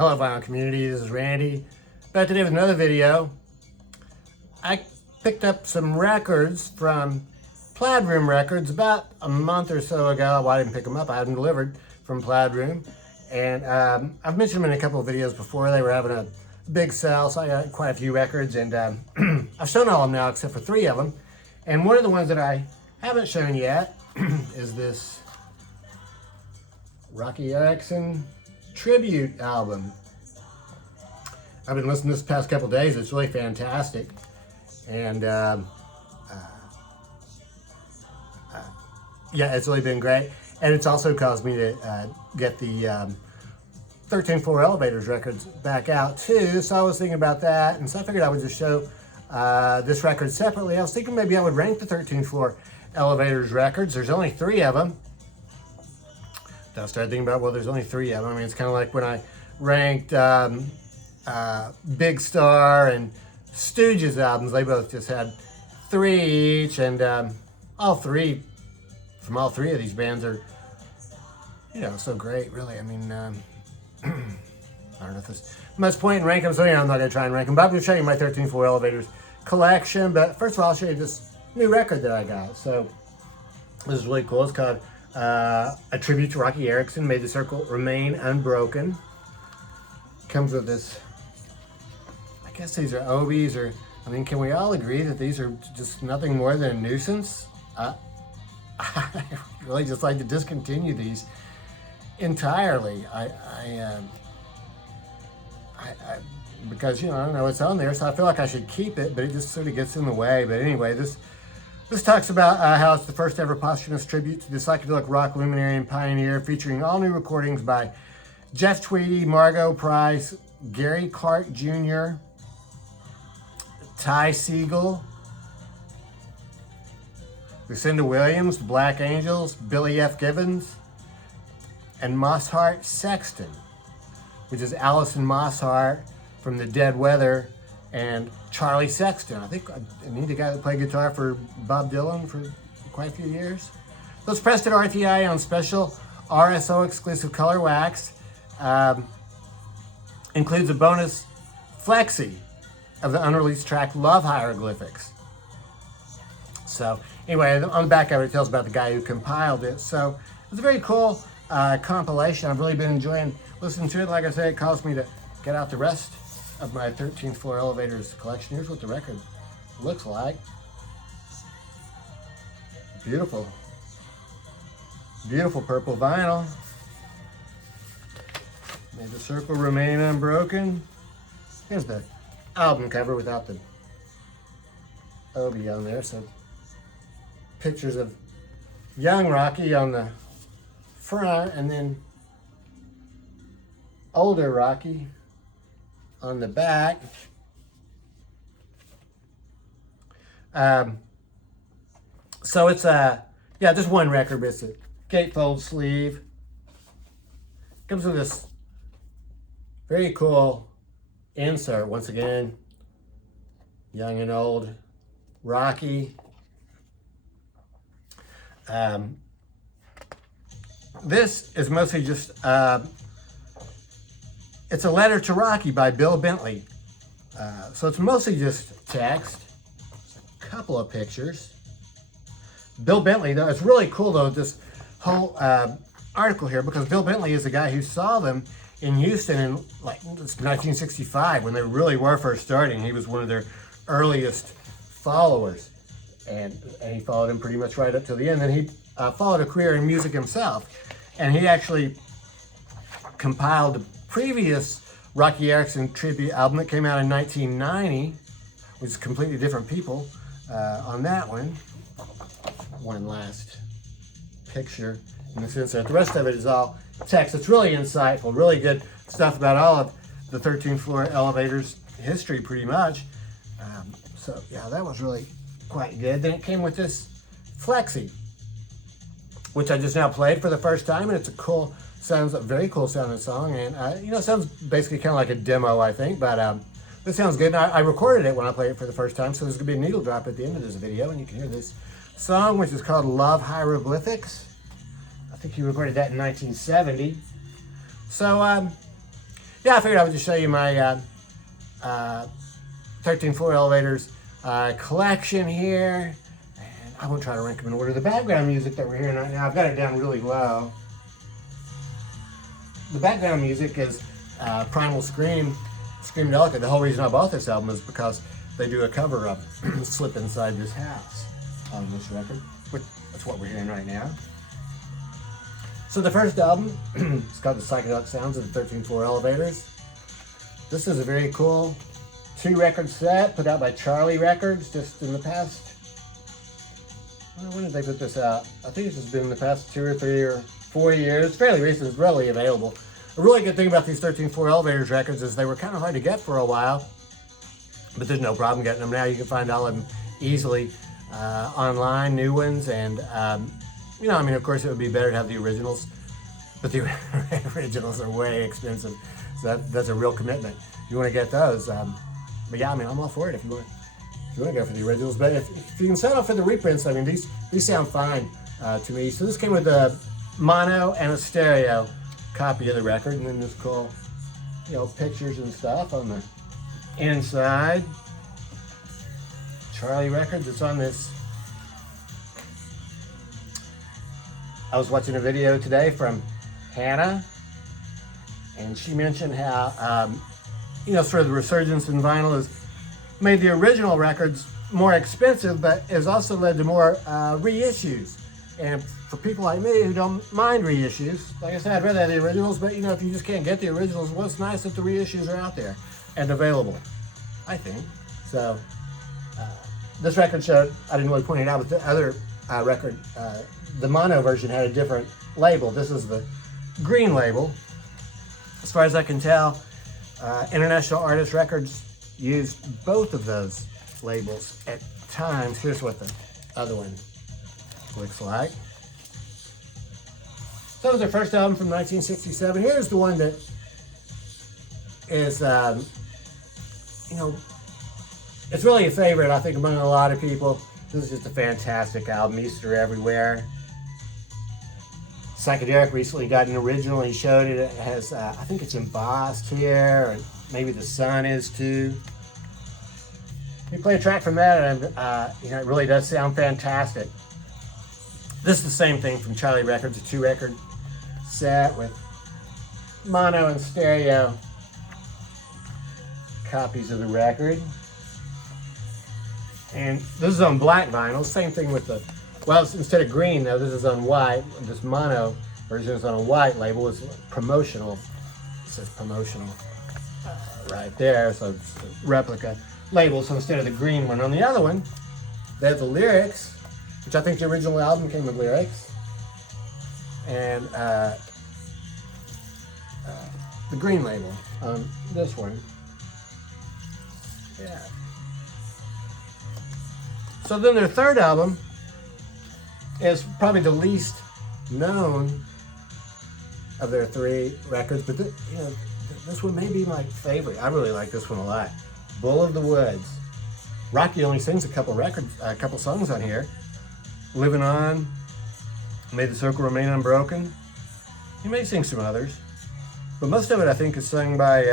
Hello vinyl community, this is Randy. Back today with another video. I picked up some records from Plaid Room Records about a month or so ago. Well, I didn't pick them up, I had them delivered from Plaid Room. And I've mentioned them in a couple of videos before. They were having a big sale, so I got quite a few records. And I've shown all of them now except for 3 of them. And one of the ones that I haven't shown yet is this Roky Erikson tribute album. I've been listening this past couple days. It's really fantastic, and yeah, it's really been great. And it's also caused me to get the 13-4 Elevators records back out too. So I was thinking about that, and so I figured I would just show this record separately. I was thinking maybe I would rank the 13-4 Elevators records. There's only 3 of them. I started thinking about, well, there's only 3 of them. I mean, it's kind of like when I ranked Big Star and Stooges albums. They both just had 3 each, and all 3 from all 3 of these bands are, you know, so great, really. I mean, I don't know if there's much point in ranking them, so yeah, I'm not going to try and rank them, but I'm going to show you my 13-4 Elevators collection. But first of all, I'll show you this new record that I got. So this is really cool. It's called a tribute to Roky Erikson, May the Circle Remain Unbroken. Comes with this, I guess these are Obies, or, I mean, can we all agree that these are just nothing more than a nuisance? I really just like to discontinue these entirely. Because, you know, I don't know what's on there, so I feel like I should keep it, but it just sort of gets in the way. But anyway, this talks about how it's the first ever posthumous tribute to the psychedelic rock luminary and pioneer, featuring all new recordings by Jeff Tweedy, Margot Price, Gary Clark Jr., Ty Segall, Lucinda Williams, the Black Angels, Billy F. Gibbons, and Mosshart Sexton, which is Alison Mosshart from the Dead Weather, and Charlie Sexton. I think I need a guy that played guitar for Bob Dylan for quite a few years. So it's pressed at RTI on special RSO exclusive color wax. Includes a bonus flexi of the unreleased track Love Hieroglyphics. So anyway, on the back of it, it tells about the guy who compiled it. So it's a very cool compilation. I've really been enjoying listening to it. Like I said, it caused me to get out the rest of my 13-4 Elevators collection. Here's what the record looks like. Beautiful. Beautiful purple vinyl. May the Circle Remain Unbroken. Here's the album cover without the Obi on there. So pictures of young Roky on the front, and then older Roky on the back. So it's yeah, just one record, but it's a gatefold sleeve. Comes with this very cool insert. Once again, young and old Roky. This is mostly just it's a letter to Roky by Bill Bentley. So it's mostly just text, a couple of pictures. Bill Bentley, though, it's really cool, though, this whole article here, because Bill Bentley is the guy who saw them in Houston in like 1965 when they really were first starting. He was one of their earliest followers, and he followed him pretty much right up to the end. Then he followed a career in music himself, and he actually compiled the previous Roky Erikson tribute album that came out in 1990, which is completely different people on that one. One last picture in this insert. The rest of it is all text. It's really insightful, really good stuff about all of the 13-4 Elevators history, pretty much. So yeah, that was really quite good. Then it came with this flexi, which I just now played for the first time, and it's a cool, sounds a very cool sounding song, and you know, it sounds basically kind of like a demo, I think, but this sounds good. And I recorded it when I played it for the first time, so there's gonna be a needle drop at the end of this video, and you can hear this song, which is called Love Hieroglyphics. I think he recorded that in 1970. So yeah, I figured I would just show you my 13.4 elevators collection here. And I won't try to rank them in order. The background music that we're hearing right now, I've got it down really low. The background music is Primal Scream, Scream Delicate. The whole reason I bought this album is because they do a cover of Slip Inside This House on this record. That's what we're hearing right now. So the first album, it's called The Psychedelic Sounds of the 13.4 Elevators. This is a very cool 2-record set put out by Charlie Records just in the past, when did they put this out? I think it's just been in the past 2 or 3 or 4 years. It's fairly recent, it's readily available. A really good thing about these 13.4 Elevators records is they were kind of hard to get for a while, but there's no problem getting them now. You can find all of them easily online, new ones, and you know, I mean, of course it would be better to have the originals, but the originals are way expensive, so that's a real commitment. You want to get those, but yeah, I mean, I'm all for it if you want to go for the originals. But if you can settle for the reprints, I mean, these sound fine to me. So this came with a mono and a stereo copy of the record, and then this cool, you know, pictures and stuff on the inside. Charlie Records, it's on this. I was watching a video today from Hannah, and she mentioned how, you know, sort of the resurgence in vinyl has made the original records more expensive, but has also led to more reissues. And for people like me who don't mind reissues, like I said, I'd rather have the originals, but you know, if you just can't get the originals, well, it's nice that the reissues are out there and available, I think. So this record showed, I didn't really point it out, but the other record, the mono version had a different label. This is the green label. As far as I can tell, International Artist Records used both of those labels at times. Here's what the other one looks like. So that was their first album from 1967. Here's the one that is, you know, it's really a favorite, I think, among a lot of people. This is just a fantastic album, Easter Everywhere. Psychedelic recently got an original. He showed it. It has, I think it's embossed here, and maybe the sun is too. We play a track from that, and you know, it really does sound fantastic. This is the same thing from Charlie Records, a 2-record set with mono and stereo copies of the record. And this is on black vinyl. Same thing with the, well, instead of green though, this is on white. This mono version is on a white label. It's promotional. It says promotional right there, so it's a replica label. So instead of the green one, on the other one, they have the lyrics, which I think the original album came with lyrics, and the green label on this one. Yeah. So then their third album is probably the least known of their 3 records, but you know, this one may be my favorite. I really like this one a lot. Bull of the Woods. Roky only sings a couple songs on here. Living On, May the Circle Remain Unbroken. He may sing some others, but most of it I think is sung by,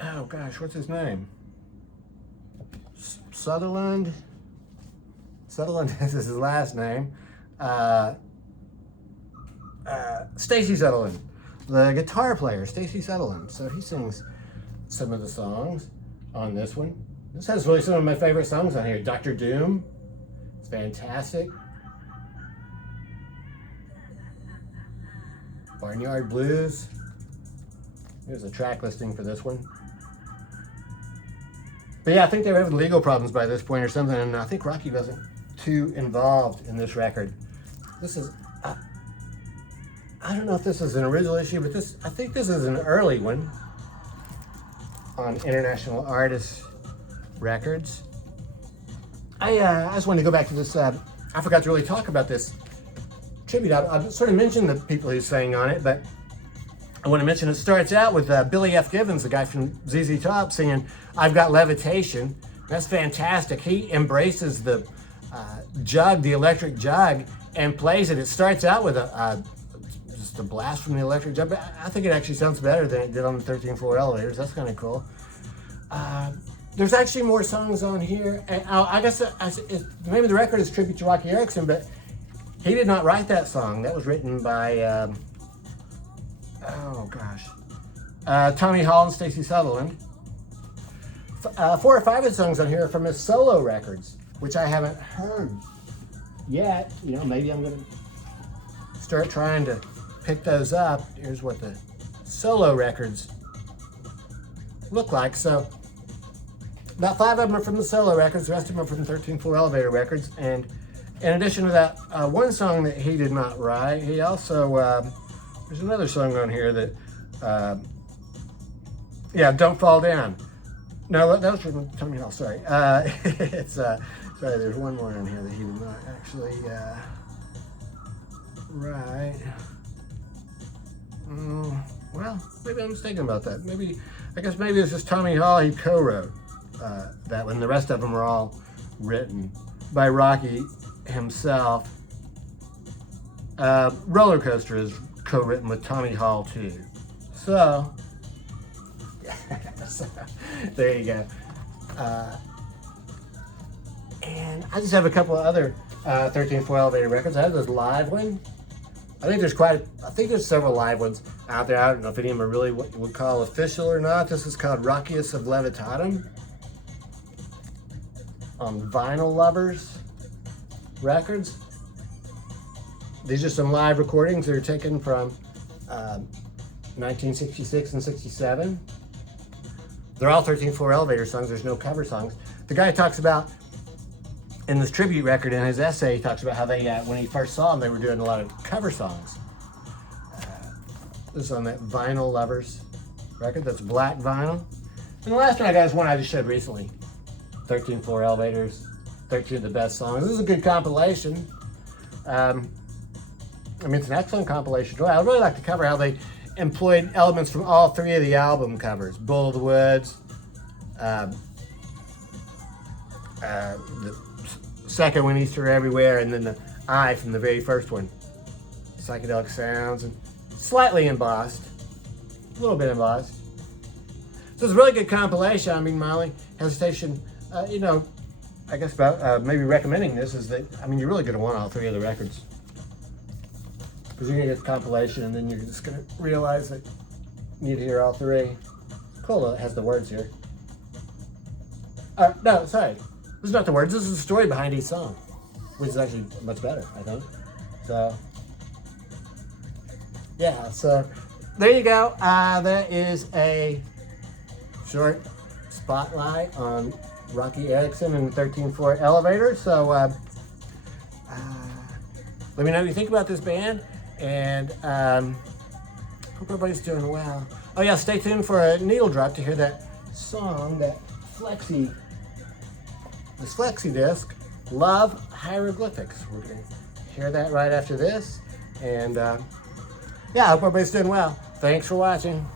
oh gosh, what's his name? Sutherland? Sutherland is his last name. Stacy Sutherland, the guitar player, Stacy Sutherland. So he sings some of the songs on this one. This has really some of my favorite songs on here. Dr. Doom, it's fantastic. Barnyard Blues. Here's a track listing for this one. But yeah, I think they were having legal problems by this point or something, and I think Roky wasn't too involved in this record. This is, I don't know if this is an original issue, but I think this is an early one on International Artist Records. I just wanted to go back to this, I forgot to really talk about this tribute. I sort of mentioned the people who sang on it, but I want to mention it starts out with Billy F. Gibbons, the guy from ZZ Top, singing I've Got Levitation. That's fantastic. He embraces the jug, the electric jug, and plays it. It starts out with a just a blast from the electric jump. I think it actually sounds better than it did on the 13.4 elevators. That's kind of cool. There's actually more songs on here. And I guess the name of the record is Tribute to Roky Erikson, but he did not write that song. That was written by, Tommy Hall and Stacy Sutherland. 4 or 5 of the songs on here are from his solo records, which I haven't heard yet. You know, maybe I'm going to start trying to pick those up. Here's what the solo records look like. So about 5 of them are from the solo records, the rest of them are from 13.4 elevator records. And in addition to that, one song that he did not write, he also, there's another song on here that, Don't Fall Down. No, that was from Tommy Hall, sorry. Sorry, there's one more on here that he did not actually write. Well, maybe I'm mistaken about that. I guess maybe it's just Tommy Hall, he co-wrote that one. The rest of them are all written by Roky himself. Roller Coaster is co-written with Tommy Hall too. So, there you go. And I just have a couple of other 13.4 elevator records. I have this live one. I think there's several live ones out there. I don't know if any of them are really what you would call official or not. This is called Rockiest of Levitatum on Vinyl Lovers Records. These are some live recordings that are taken from 1966 and 67. They're all 13.4 elevator songs. There's no cover songs. The guy talks about, in this tribute record, in his essay, he talks about how they, when he first saw them, they were doing a lot of cover songs. This is on that Vinyl Lovers record. That's black vinyl. And the last one I got is one I just showed recently. 13.4 elevators, 13 of the best songs. This is a good compilation. It's an excellent compilation. I really like to cover how they employed elements from all 3 of the album covers. Bull of the Woods, the second one, Easter Everywhere, and then the I from the very first one. Psychedelic sounds, and slightly embossed, a little bit embossed. So it's a really good compilation. My only hesitation, I guess about maybe recommending this is that, you're really going to want all 3 of the records. Because you're going to get the compilation and then you're just going to realize that you need to hear all 3. Cool, it has the words here. No, sorry. This is not the words, this is the story behind each song, which is actually much better, I think. So, yeah, so there you go. That is a short spotlight on Roky Erikson and the 13.4 elevator. So, let me know what you think about this band, and hope everybody's doing well. Oh yeah, stay tuned for a needle drop to hear that song, that flexi disc, Love Hieroglyphics. We're going to hear that right after this. And I hope everybody's doing well. Thanks for watching.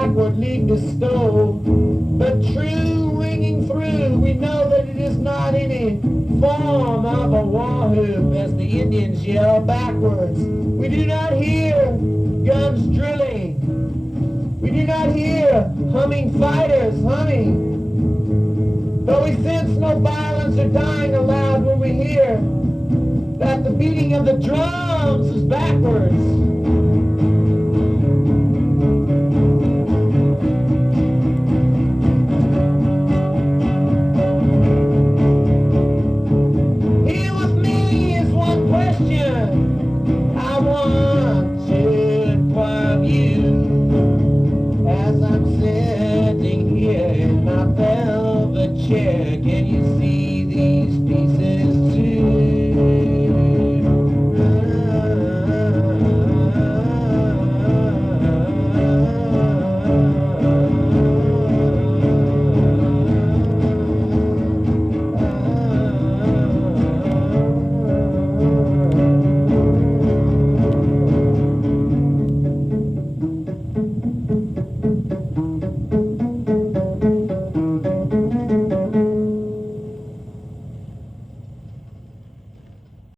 backward leading to stow. But true ringing through, we know that it is not any form of a war whoop as the Indians yell backwards. We do not hear guns drilling. We do not hear humming fighters humming. Though we sense no violence or dying aloud when we hear that the beating of the drums is backwards.